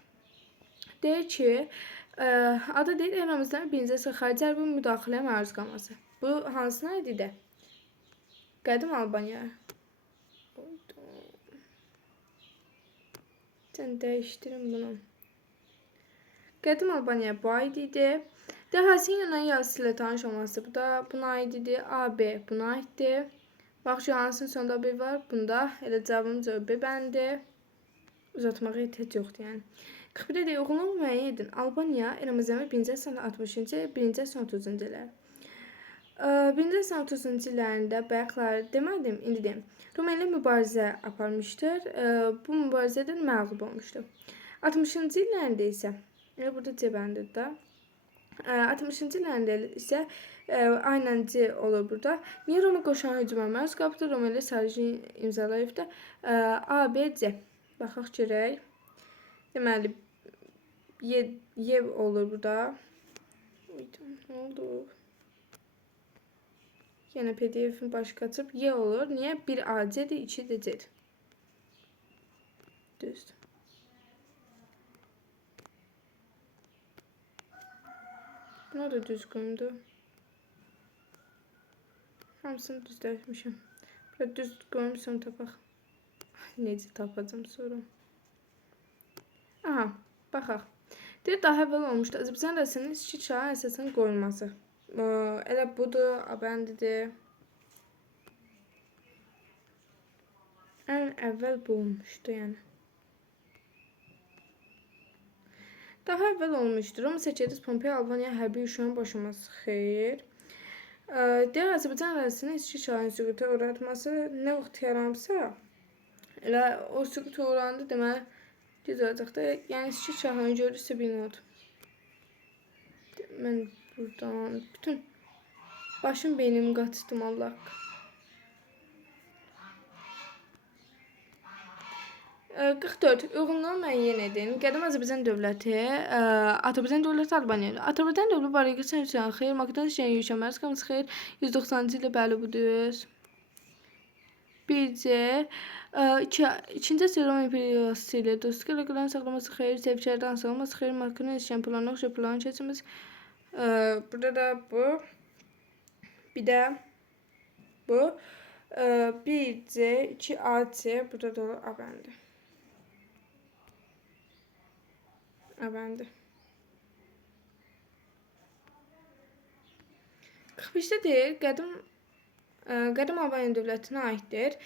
Deyir ki, adı deyil, eramızdan birinci əsr xarici hərbi müdaxiləyə məruz qalması. Bu hansına idi də? Qədim Albaniya. Sən dəyişdirin bunu. Qədim Albaniya bu aid idi. Dəhasinin Yunan yazısı ilə tanış olması. Bu da buna aid idi. A, B buna aiddir. Bax, hansının sonunda B var. Bunda elə cavabımız B bəndi. Uzatmağa ehtiyac yoxdur yəni. 41-də də uyğunluğu müəyyən edin. Albaniya eramızdan 1-ci əsrin 60-cı, 1-ci əsrin 30-cu illər. 1-ci əsrin 30-cu illərində bayaqlar demədim, indi deyim. Roma ilə mübarizə aparmışdır. Bu mübarizədə məğlub olmuşdur. 60-cı illərində isə burada C bəndidir də. 60-cı illərində isə aynen C olur burada. Niyə Roma qoşanı hücuma məruz qalıbdır? Roma ilə sarıcı imzalayıbdır. A, B, C. Baxaq görək. Deməli, Y olur burada. Nə oldu? Yenə PDF-in başı qaçıb. Y olur. Niyə? 1 AC-dir, 2 də C-dir. Düzdür. Buna da düz qoyumdur. Hamısını düzləşmişim. Burada düz qoymuşam, tapaq. Necə tapacam sonra? Aha, baxaq. Deyir, daha əvvəl olmuşdu. Azərbaycan rəsminin iki çağı əsasının qoyulması. Elə budur, abəndidir. Ən əvvəl bu olmuşdu, yəni. Daha əvvəl olmuşdur. Roma Seçedis Pompey Albaniya hərbi yürüşünün başlaması xeyr. Deyir, Azərbaycan rəsminin iki çağın süquta uğratması nə vaxt yaranmışsa, elə o süquta uğrandı deməli, düz olacaqda. Yəni, iki çağını görürsə bir not. Mən buradan bütün başım beynimi qaçdım, Allah. Ee, 44. Uyğunluğu müəyyən edin. Qədim Azərbaycan dövləti, Azərbaycan dövləti Albaniya. Azərbaycan dövləti barədə sən xeyr, Makedoniya şəhərin yürüşəməz qalması xeyr. 190-cı ilə bəli budur. Bircə, ikinci əsr Roma imperiyası ilə dostluq əlaqələrini saxlaması xeyr, sevkilərdən asılması xeyr, Makedoniya şəhərin planı oxşa planı keçməsi. Burada da bu. Bir də bu. 1C, 2AC, burada da abəndi. Abəndi. 45-də deyir, Qədim Albaniya dövlətinə aiddir.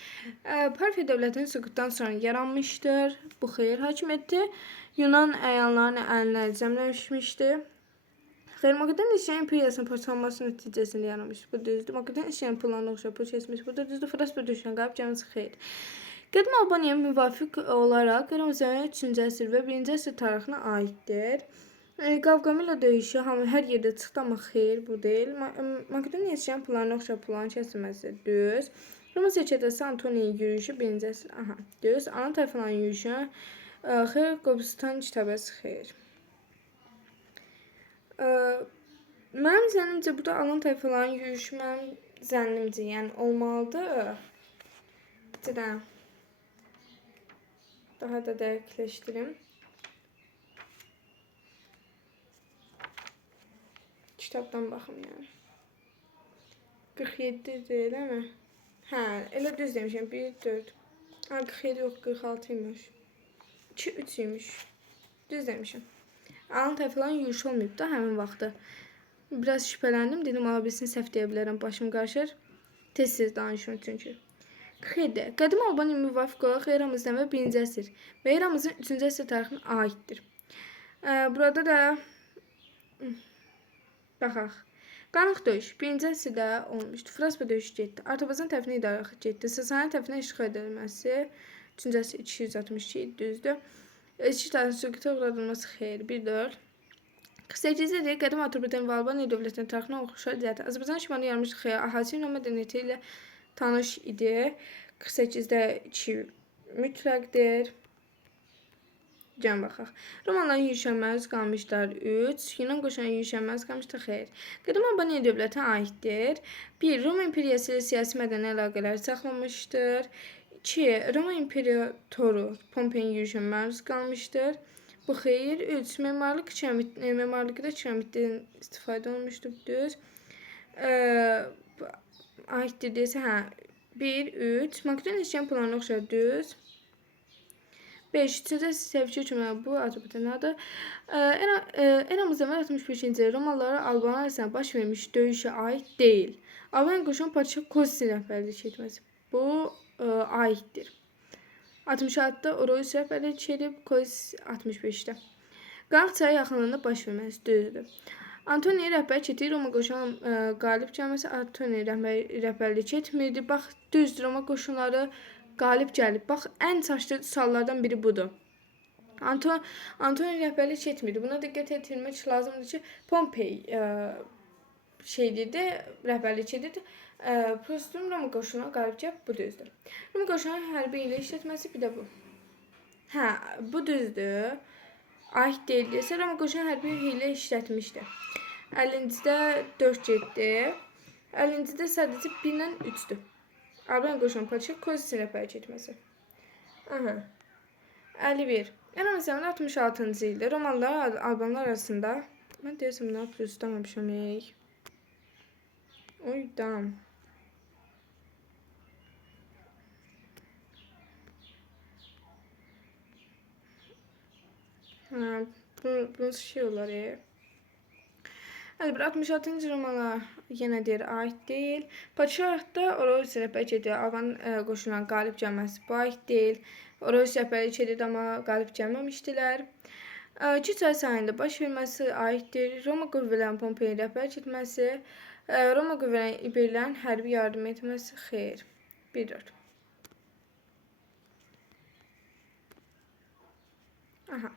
Parfiya dövlətinin süqutdan sonra yaranmışdır. Bu xeyir hakimiyyəti Yunan əyanlarının əlinə əzəmləşmişdir. Xeyr, Makedoniya İsyan İmperiyasının parçalanması nəticəsində yaranmış. Bu düzdür. Makedoniya İsyan planına oxşar pul keçmiş. Bu da düzdür. Fras bir düşən qalib cəmiyyəti xeyr. Qədim Albaniya müvafiq olaraq Qırmızı 3-cü əsr və 1-ci əsr tarixinə aiddir. Qavqamela döyüşü hər yerdə çıxdı, amma xeyr, bu deyil. Makedoniya İsyan planına oxşar pulların kəsilməsi düz. Roma seçədəsi Antoniya yürüyüşü 1-ci əsr. Aha, düz. Ana tayfaların yürüyüşü xeyr, Qobustan kitabəsi xeyr. Mənim zənnimcə bu da alan tayfaların yürüyüşü mənim zənnimcə, yəni olmalıdır. Daha da dəqiqləşdirim. Kitabdan baxım yəni. 47 deyil, mi? Hə, elə düz demişəm. 1, 4. Ha, 47 yox, 46 imiş. 2, 3 imiş. Düz demişəm. Alan tayfaların yürüyüşü olmayıb da həmin vaxtı. Biraz şübhələndim. Dedim, ala bilsin, səhv deyə bilərəm. Başım qarışır. Tez-tez danışıyorum çünki. 47. Qədim Albaniya müvafiq olaraq eramızdan və 1-ci əsr və eramızın 3-cü əsr tarixinə aiddir. Burada da baxaq. Qanıq döyüş 1-ci əsrdə olmuşdur. Fraspa döyüşü getdi. Artabazan tərəfinə idarə getdi. Sasani tərəfinə işğal edilməsi 3-cü əsr 262 düzdür. İçki tarixinin süquta uğradılması xeyr 1-4. 48-də deyək, qədim Azərbaycan və Albaniya dövlətinin tarixinə oxşar cəhətə Azərbaycan şimalında yaranmış xeyr, ahasi ilə mədəniyyəti ilə tanış idi. 48-də 2 mütləqdir. Can baxaq. Romalıların yürüşə məruz qalmışlar 3. Yunan qoşunların yürüşə məruz qalmışlar xeyr. Qədim Albaniya dövlətinə aiddir. 1. Roma İmperiyası ilə siyasi mədəni əlaqələr saxlamışdır. 2. Roma İmperatoru Pompeyin yürüşə məruz qalmışdır. Bu xeyir. 3. Memarlıqda kiramiddən istifadə olmuşdur. Düz. Aiddir desə, hə. 1, 3. Makedoniya İsyan planına oxşar düz. 5. Üçüncü səvki hükümləri bu Azərbaycandadır. Eramızdan 65-ci ildə Romalılara Albanlar arasında baş vermiş döyüşə aid deyil. Albaniya qoşunu padşah Kozisi rəhbərlik etməsi. Bu aiddir. 66-da Oroyus rəhbərlik edib, Kozisi 65-də. Qanq çayı yaxınlığında baş verməsi düzdür. Antoniya rəhbərlik etdiyi Roma qoşunu qalib gəlməsi Antoniya rəhbərlik etmirdi. Bax, düzdür, Roma qoşunları qalib gəlib. Bax, ən çaşdırıcı suallardan biri budur. Antoniya rəhbərlik etmirdi. Buna diqqət etdirmək lazımdır ki, Pompey rəhbərlik edirdi. Prostum Roma qoşununa qalib gəlib, bu düzdür. Roma qoşunun hərbi ilə işlətməsi bir də bu. Hə, bu düzdür. Aid deyil desə, Roma qoşunu hərbi ilə işlətmişdir. 50-cidə 4 getdi. 50-cidə sadəcə 1-lə 3-dür. Albaniya qoşunu padşah Kozisi rəhbərlik etməsi. Aha. 51. Eramızdan 66-cı ildə Romalılar Albanlar arasında mən deyəsəm nə plus tutamamışam. Oy, dam. Bu şey olar. 66-cı Romalılar yenə deyir, aid deyil. Padşah da Oroyus rəhbərlik edir. Alban qoşunların qalib gəlməsi bu aid deyil. Oroyus rəhbərlik edir, amma qalib gəlməmişdilər. 2 çay sahilində baş verməsi aiddir. Roma qüvvələrinin Pompeyin rəhbərlik etməsi. Roma qüvvələrinin İberlərin hərbi yardım etməsi xeyr. 1-4. Aha.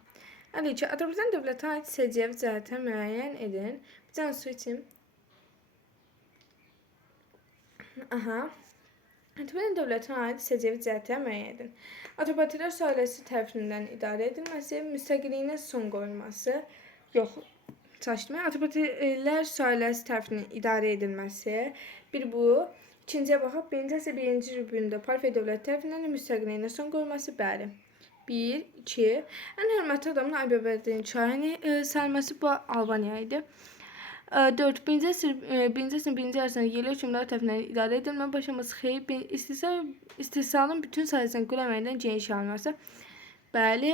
Əlici, Azərbaycan dövlətinə aid səciyyəvi cəhətə müəyyən edin. Bir can su içim. Aha. Azərbaycan dövlətinə aid səciyyəvi cəhətə müəyyən edin. Atropatrilər ailəsi tərəfindən idarə edilməsi, müstəqilliyinə son qoyulması, yox, çaşdırmayın. Atropatrilər ailəsi tərəfindən idarə edilməsi, bir bu. İkinciyə baxaq, 1-ci əsr 1-ci rübündə Parfiya dövləti tərəfindən müstəqilliyinə son qoyulması, bəli. 1, 2. Ən hörmətli adamın Aybəbədin çayını sərməsi bu Albaniya idi. 4. 1-ci əsrin 1-ci əsrində yerli hökümdarlar tərəfindən idarə edilmə başlaması xeyir, istehsalın bütün sahəsinin qul əməyindən geniş alınması. Bəli.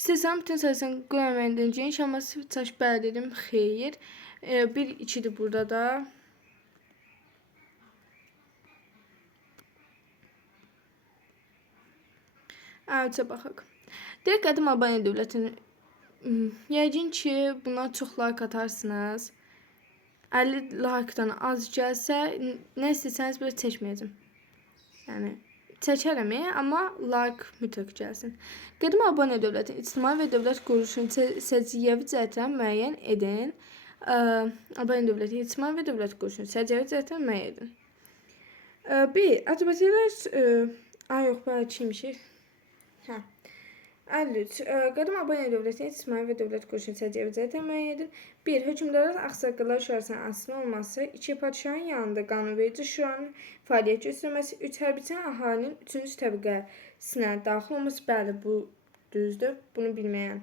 İstəsəm bütün sayısını qoymayan edəcəyim. Şaması çaş bəli dedim. Xeyir. 1, 2'dir burada da. Əlçə baxaq. Direkt Qədim Albaniya dövlətini yəqin ki, buna çox like atarsınız. 50 like-dan az gəlsə, nə istəsəniz belə çəkməyəcəm. Yəni çəkərəm, amma like mütləq gəlsin. Qədim Albaniya dövlətinin ictimai və dövlət quruluşunu səciyyəvi cəhətdən müəyyən edin. Albaniya dövləti ictimai və dövlət quruluşunu səciyyəvi cəhətdən müəyyən edin. 1. Azərbaycanlılar yox, belə kimmişik? Hə. 53. Qədim Albaniya dövlətinin ictimai və dövlət quruluşunu səciyyəvi cəhətdən müəyyən edin. 1. Hökmdarların Ağsaqqallar Şurasının asılı olması. 2. Padişahın yanında qanunverici şuranın fəaliyyət göstərməsi. 3. Hərbiçi əhalinin 3-cü təbəqəsinə daxil olması. Bəli, bu düzdür. Bunu bilməyən.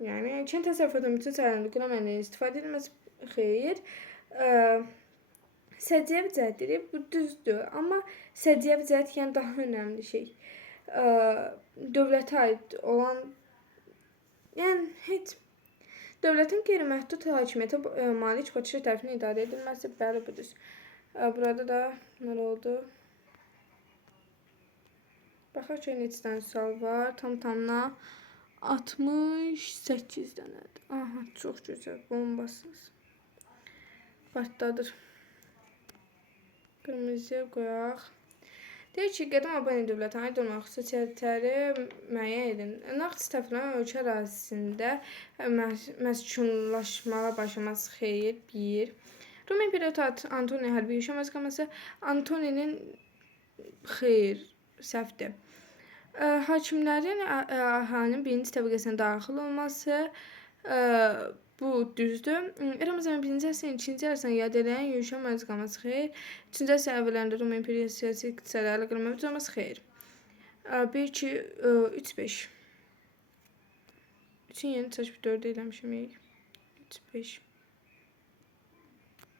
Yəni, kənd təsərrüfatının bütün sahələrində Quran mənliyindən istifadə edilməsi. Xeyr. Səciyyəvi cəhətdir. Bu düzdür. Amma səciyyəvi cəhət yəni daha önəmli şey. Dövlətə aid olan, yəni heç dövlətin qeyri-məhdud hakimiyyətə malik padişah tərəfindən idarə edilməsi. Bəli, budur. Burada da nə oldu? Baxaq ki, neçə dənə sual var. Tamına 68 dənədir. Aha, çox gözəl, bombasız. Partdadır. Qırmızıya qoyaq. Deyir ki, Qədim Albaniya dövlətinə aid olmaq xüsusiyyətləri müəyyən edin. Nağd tərəfindən ölkə ərazisində məskunlaşmağa başlaması. Xeyir. 1. Roma İmperatoru Antoni hərbi yürüşə qalması. Antoninin xeyir, səhvdir. Hakimlərin əhalinin birinci təbəqəsinə daxil olması. Bu düzdür. Eramızdan 1-ci əsrin 2-ci əsrdən yad edən yürüşə məruz qalması. Xeyr. 3-cü əsrin əvvəllərində Roma İmperiyası siyasi iqtisadi əlaqələ mövcud olması. Xeyr. 1, 2, 3, 5. 3-ün yeni çaşıb 4 eləmişim. 3, 5.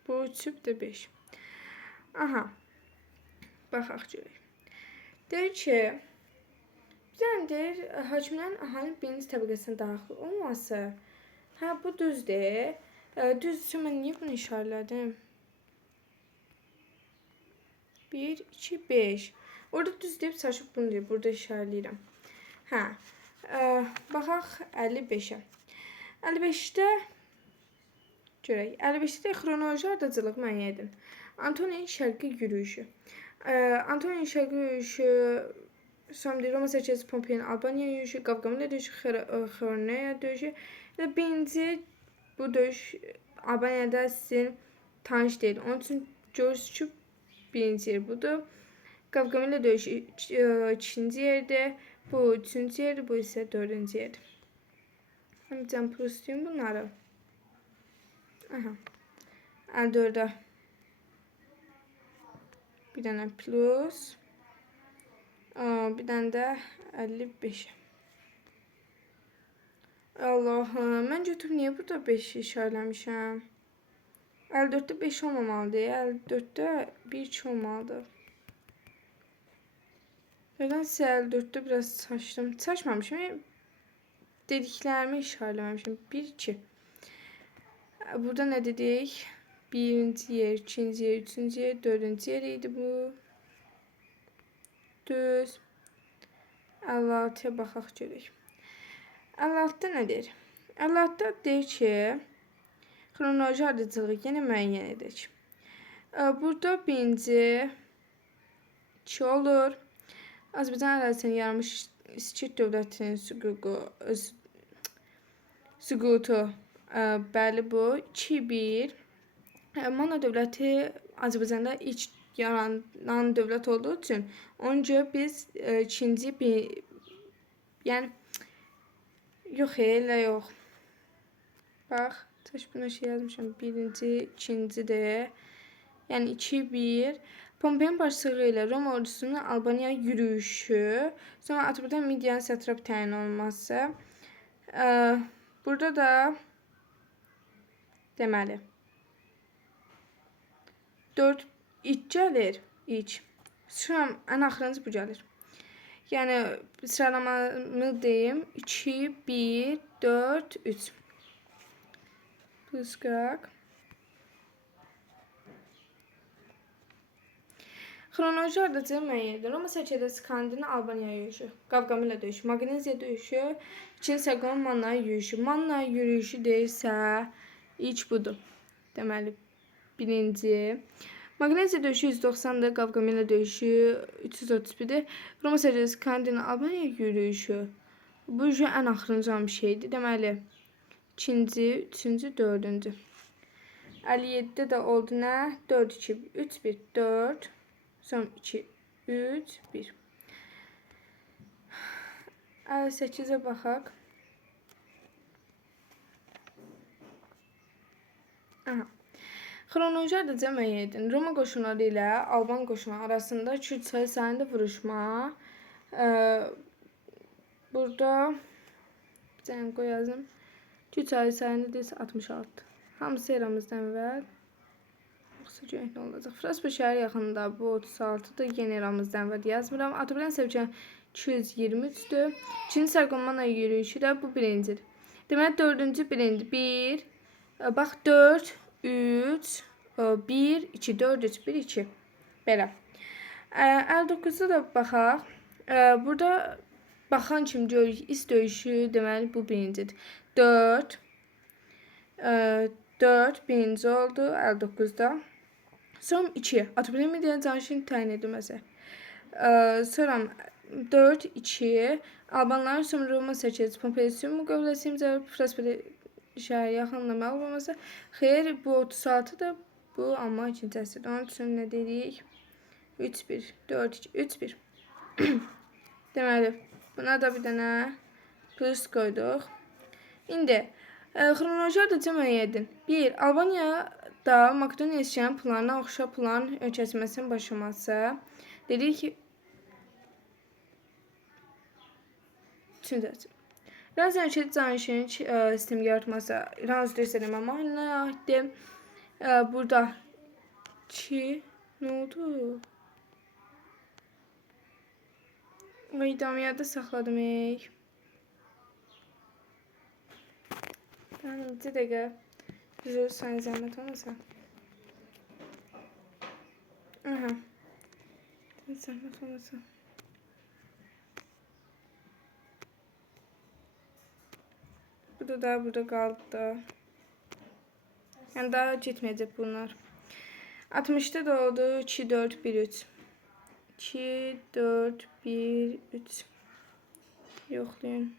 Bu 3 də 5. Aha. Baxaq görək. Deyir ki, bir dənə deyir, hakimlərin əhalinin birinci təbəqəsinə daxil olması. Hə, bu düzdür. Düz üçün mən niyə bunu işarələdim? 1, 2, 5. Orada düz deyib saçıb bunu deyib. Burada işarələyirəm. Hə. Baxaq 55-ə. 55-də görək. 55-də xronoloji ardıcılıq müəyyən edin. Antoninin şərqi yürüyüşü. Antoninin şərqi yürüyüşü Roma səkiyyəsi Pompeyin Albaniya yürüyüşü, Qavqamila döyüşü, Xorneya döyüşü. Birinci bu döyüş Albaniyada sizin tanış deyil. Onun üçün görürsünüz ki, birinci yer budur. Qavqamila döyüşü 2-ci yerdir. Bu 3-cü yerdir. Bu isə 4-cü yerdir. Həmcəm pluslayım bunları. Aha. 54'ə. Bir dənə plus. Bir dənə də 55'ə. Allahım, mən götürüb niyə burada 5 işarələmişəm? 54'də 5 olmamalıdır. 54'də 1-2 olmalıdır. Nedense 54'də biraz saçdım. Saçmamışım. Dediklərimi işarələməmişim. 1-2. Burada nə dedik? 1-ci yer, 2-ci yer, 3-cü yer, 4-cü yer idi bu. Düz. 56'ya baxaq görək. 56'da nə deyir? 56'da deyir ki, xronoloji ardıcılığı yenə müəyyən edək. Burada birinci 2 olur. Azərbaycan ərazisinin yaranmış İskit dövlətinin süqutu. Bəli, bu 2-1. Manna dövləti Azərbaycanda ilk yaranan dövlət olduğu üçün onca biz ikinci bir, yəni yox, elə yox. Bax, taş buna şey yazmışam. Birinci, ikincidir. Yəni 2-1. Pompeyin başçılığı ilə Roma ordusunun Albaniya yürüyüşü, sonra Atabatan Midiyan satrap təyin olması. Burada da deməli 4 ilk gəlir. İlk. Şuram ən axırıncı bu gəlir. Yəni sıralamamı deyim. 2, 1, 4, 3. Plus 40. Xronoloji ardıcı müəyyən edilir. Roma səkiyyədə Skandina Albaniya yürüyüşü, Qavqamela döyüşü, Maqneziya döyüşü, Çin Saqon Manna yürüyüşü. Manna yürüyüşü deyirsə, ilk budur. Deməli, birinci. Maqneziya döyüşü 190-dır, Qavqamela döyüşü 331-dir. Roma səkiyyədə Skandina Albaniya yürüyüşü. Bu ən axırıncı bir şeydir. Deməli, ikinci, üçüncü, dördüncü. 57'de de oldu nə? 4, 2, 3, 1, 4. Son 2, 3, 1. 58'e baxaq. Aha. Xronoloji ardıcı müəyyən edin. Roma qoşunları ilə Alban qoşunları arasında Kürt çayı sahilində vuruşma. Burada bir tane qoy yazım. Kürt çayı sahilində deyilsə 66. Hamısı eramızdan əvvəl. Yoxsa görək nə olacaq. Fraspa şəhəri yaxınında bu 36-dır. Yenə eramızdan əvvəl yazmıram. Atabelen Sevcan 223-dür. İkinci Sarqomana yürüyüşü də bu birincidir. Deməli, dördüncü birinci. 1, bax 4, 3, 1, 2, 4, 3, 1, 2. Belə. 59'da da baxaq. Burada baxan kimi görürük. İst döyüşü deməli bu birincidir. 4, 4 birinci oldu 59'da. Sonra 2. Atabelen Medya'nın canşini təyin edilməsi. Sonra 4, 2. Albanların sonra Roma səkiyyəsi Pompeysiyon müqaviləsi imzalayıb. Fraspa şəhəri yaxınında məğlub olması. Xeyr, bu 36'dır. Bu amma ikinci əsrdə. Onun üçün nə deyirik? 3, 1, 4, 2, 3, 1. Deməli, buna da bir dənə plus qoyduq. İndi xronoloji ardıcı müəyyən edin. 1. Albaniyada Makedoniya isyanı planına oxşar plan ölkəsiməsinin başlaması. Dedik ki, üçüncü. Razı ölkədə canişinin sistemi yaratması İran üzrə istədilmə mahallinə aiddir. Burada 2 nə oldu? İdamiyədə saxladım. Tamam, bir dəqiqə. Düzür, sən zəhmət olmasa. Aha. Zəhmət olmasa. Burada qaldı da. Yəni daha getməyəcək bunlar. 60'da da oldu 2, 4, 1, 3. 2, 4, 1, 3. Yoxlayın.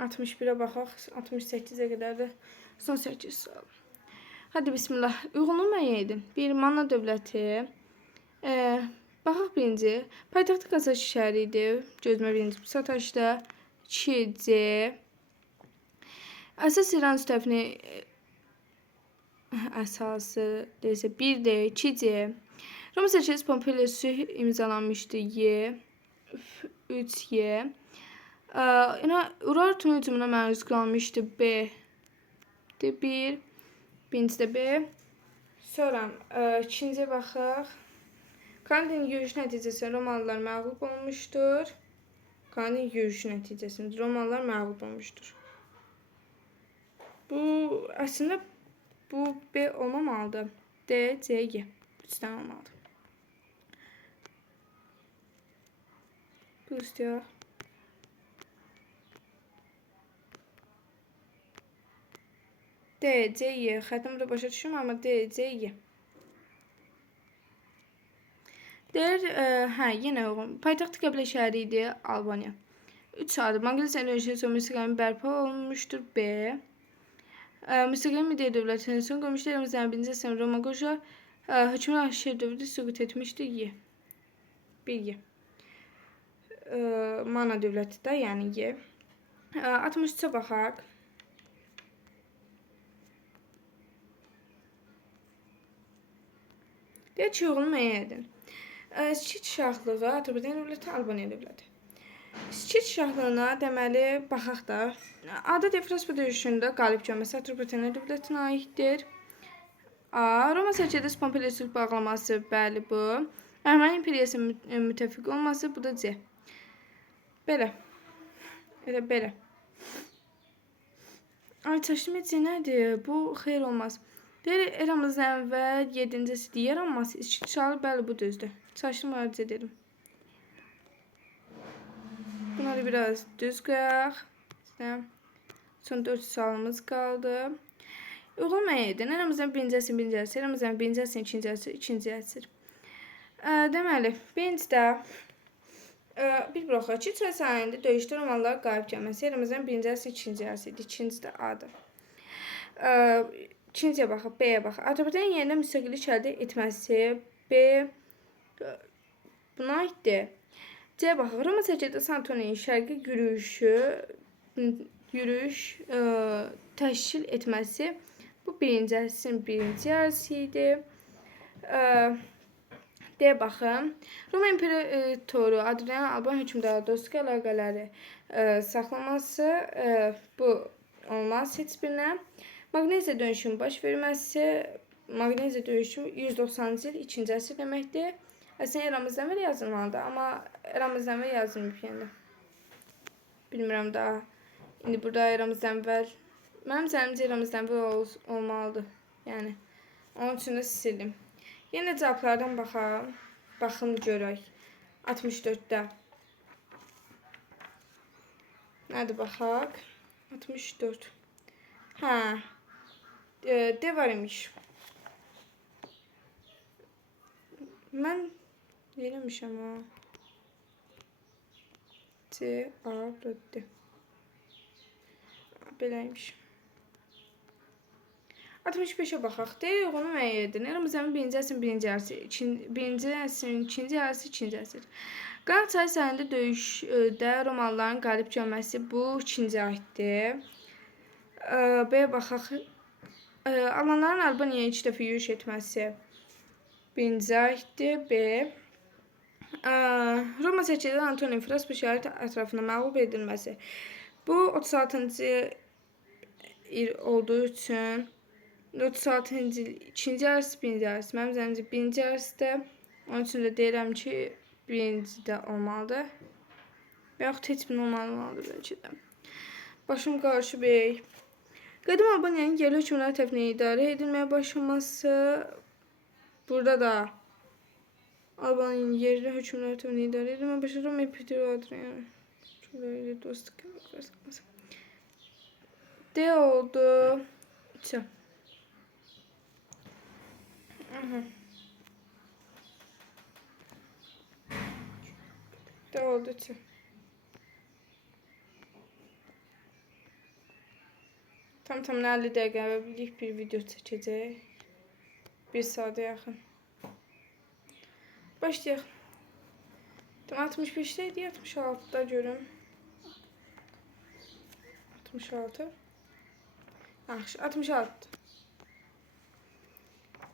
61'e baxaq. 68'e qədər də son 8 sual. Hadi bismillah. Uyğunluğu müəyyən edin. 1. Manna dövləti. Baxaq birinci. Paytaxtı Qazax şəhəri idi. Gözümə birinci bu sataşda. 2C. Əsas İran müstəfini əsası deyilsə 1D, 2C. Roma səkiyyəsi Pompeysi imzalanmışdı. Y. 3Y. Urartu hücumuna məruz qalmışdı. B. 1. Birincisi de B. Sonra ikinciyə baxaq. Kanadin yürüyüş nəticəsində Romalılar məğlub olmuşdur. Kanadin yürüyüş nəticəsində Romalılar məğlub olmuşdur. Bu əslində bu B olmamalıdır. D, C, Y. 3 tane olmalıdır. Plus deyək. D, C, Y. Xəttimi də başa düşürəm, amma D, C, Y. Deyir, yenə uyğun. Paytaxtı Qəbələ şəhəri idi, Albaniya. 3 adı. Maqnesiya enerjisi müstəqilliyi bərpa olunmuşdur, B. Müstəqillik Midiya dövlətinin son qurmuşdur, Eramızdan 1-ci əsrdə Roma qoşu hökmran Aşşur dövləti süqut etmişdir, Y. 1 Y. Mana dövləti də, yəni Y. 63'e baxaq. Deyək ki, uyğunluğu müəyyən edin. İskit şahlığı Azərbaycan dövləti, Albaniya dövləti. İskit şahlığına deməli baxaq da. Adət Fraspa döyüşündə qalib gəlməsi Azərbaycan dövlətinə aiddir. A. Roma Səlcuq Pompeiya sülh bağlaması, bəli bu. Əhəməni imperiyasının müttəfiq olması, bu da C. Belə. Elə belə. Ay çaşdım C nədir? Bu xeyir olmaz. Deyir, eramızdan əvvəl 7-ci yaranması, İstiqşalı, bəli bu düzdür. Çaşdım arıca dedim. Bunları biraz düz qoyaq. Son 4 sualımız qaldı. Uyğun müəyyən edin. Eramızdan birinci əsr, eramızdan birinci əsr, ikinci əsr. Deməli, birincidə bir buraxaq ki, çay sahilində döyüşdə romanlar qalib gəlməsi. Eramızdan birinci əsr, ikinci əsr idi. İkincidə A-dır. İkinciyə baxaq, B-yə baxaq. Azərbaycanın yenidən müstəqillik əldə etməsi. B buna aiddir. C baxaq. Roma Səlcuqda Santoninin şərqi yürüyüş təşkil etməsi. Bu birinci əsrin birinci yarısı idi. D baxın. Roma İmperatoru Adrian Alban hökmdarı dostluq əlaqələri saxlaması. Bu olmaz heç birinə. Maqneziya dönüşümün baş verməsi. Maqneziya dönüşümü 190-cı il 2-ci əsr deməkdir. Əslində eramızdan əvvəl yazılmalıdır, amma eramızdan əvvəl yazılmayıb yəni. Bilmirəm daha. İndi burada eramızdan əvvəl. Mənim zənnimcə eramızdan əvvəl olmalıdır. Yəni onun üçün də sildim. Yenə cavablardan baxaq. Baxın görək. 64-də. Nədir baxaq? 64. Hə. D var imiş. Mən eləmişəm ha. C, A, D. Beləymiş. 65'e baxaq. Deyir, uyğunu müəyyən edin. Eramızdan birinci əsrin birinci yarısı, birinci əsrin ikinci yarısı, ikinci əsr. Qanat çayı sahilində döyüşdə romalıların qalib gəlməsi bu ikinci aiddir. B-yə baxaq. Almanların Albaniyaya 2 dəfə yürüş etməsi birinci aiddir. B. Roma Səlcuqda Antonin Fraspa şəhəri ətrafında məğlub edilməsi. Bu 36-cı il olduğu üçün 36-cı il ikinci yarısı, birinci yarısı. Mənim zənnimcə birinci yarısıdır. Onun üçün də deyirəm ki, birinci də olmalıdır. Və yaxud heç birini olmalıdır bəlkə də. Başım qarışıb. Qədim Albaniyanın yerli hökmdarlar tərəfindən idarə edilməyə başlaması. Burada da Albaniyanın yerli hökmdarlar tərəfindən idarə edilməyə başladı. Roma İmperatoru Adrian şöyle dostluq əlaqələri. D oldu. C. D oldu. C. Tam 50 dəqiqəlik bir video çəkəcək. 1 saata yaxın. Başlayaq. Tam 65'də idi, 66'da görüm. 66. Yaxşı, 66.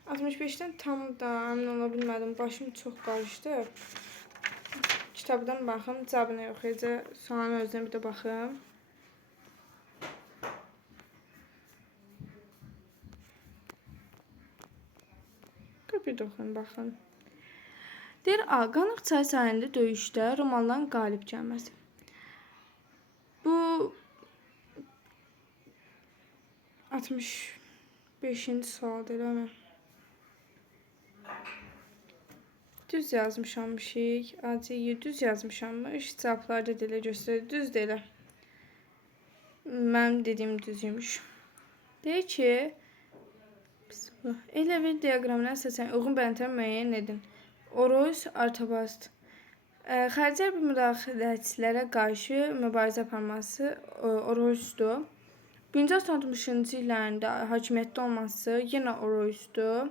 65'dən tam da əmin ola bilmədim. Başım çox qarışdı. Kitabdan baxım, cavabına yox, necə sualın özünə bir də baxım. Bir də oxuyun, baxın. Deyir, Qanıq çayı sahilində döyüşdə romalıların qalib gəlməsi. Bu 65-ci sualdır, eləmi? Düz yazmışammışıq. AC-yi düz yazmışammış. Cavablarda da göstərir. Düz də elə. Mənim dediyim düzüymüş. Deyir ki, elə bir diaqramına əsasən uyğun bəyanatları müəyyən edin. Oroz, Artabast. Xərcər bir müdaxiləçilərə qarşı mübarizə aparması Orozdur. 1960-cı illərində hakimiyyətdə olması yenə Orozdur.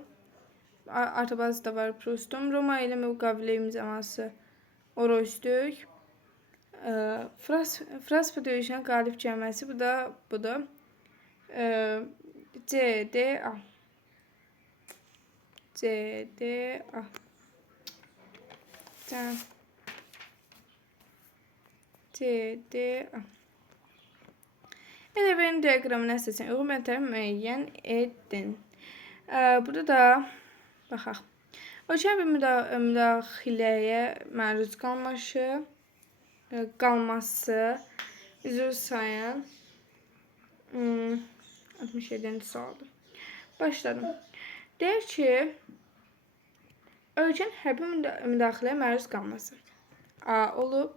Artabast da var, Prustum. Roma ilə müqavilə imzalaması Orozdur. Fraspa döyüşünə qalib gəlməsi, bu da budur. C, D, A. C, D, A. C, D, A. Elə verin diaqramına əsasən uyğun bəyanatları müəyyən edin. Burada da baxaq. Ölkə bir müdaxiləyə məruz qalması üzr sayın 67-ci sualdır. Başladım. Deyir ki, ölkənin hərbi müdaxiləyə məruz qalması. A olub.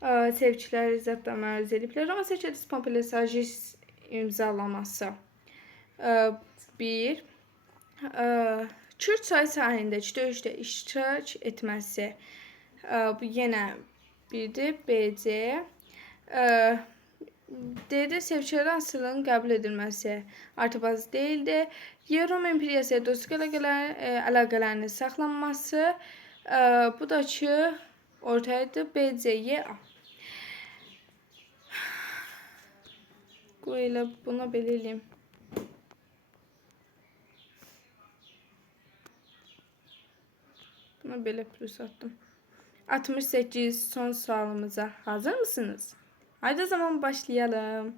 Sevkilər izzətlə məruz ediblər. Roma Sərkərdəsi Pompili Sajis imzalaması. 1. Kürd çayı sahilindəki döyüşdə iştirak etməsi. Bu yenə 1-dir. BC. D-də sevkilər asılının qəbul edilməsi artıbaz deyildi. Roma İmperiyasıya dostluq əlaqələrinin saxlanması. Bu da ki, ortaydı. BC-yə A. Qoy elə buna belə eləyim. Buna belə plus attım. 68 son sualımıza hazır mısınız? Haydi o zaman başlayalım.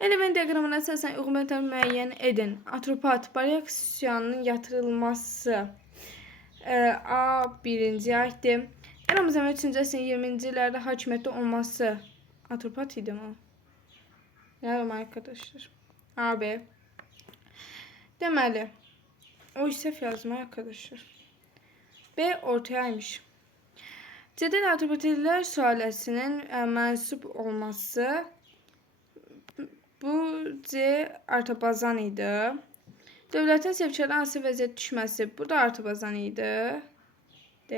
Element diaqramına əsasən ümumiyyətlə müəyyən edin. Atropat reaksiyanının yatırılması A birinci aiddir. Eramızın 3-cü əsrin 20-ci illərdə hakimiyyətdə olması atropat idi mi? Yarım arkadaşlar. AB. Deməli, o səhv yazma arkadaşlar. B ortayaymış. Cədid atropatillər sülaləsinin mənsub olması. Bu C artabazan idi. Dövlətin sevkiyədən hansı vəziyyət düşməsi. Bu da artabazan idi. D.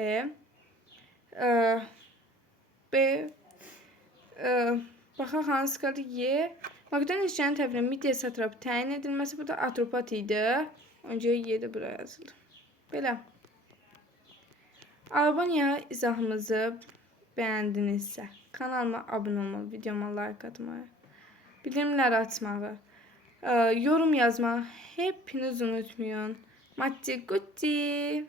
B. Baxaq hansı qaldı? Y. Makedon işçinin tərəfindən midya satrapı təyin edilməsi. Bu da atropat idi. Öncə Y də buraya yazıldı. Belə. Albaniya izahımızı bəyəndinizsə, kanalıma abunə olmağı, videoma like atmağı, bildirimləri açmağı, yorum yazmağı hepiniz unutmayın. Matti Gutti.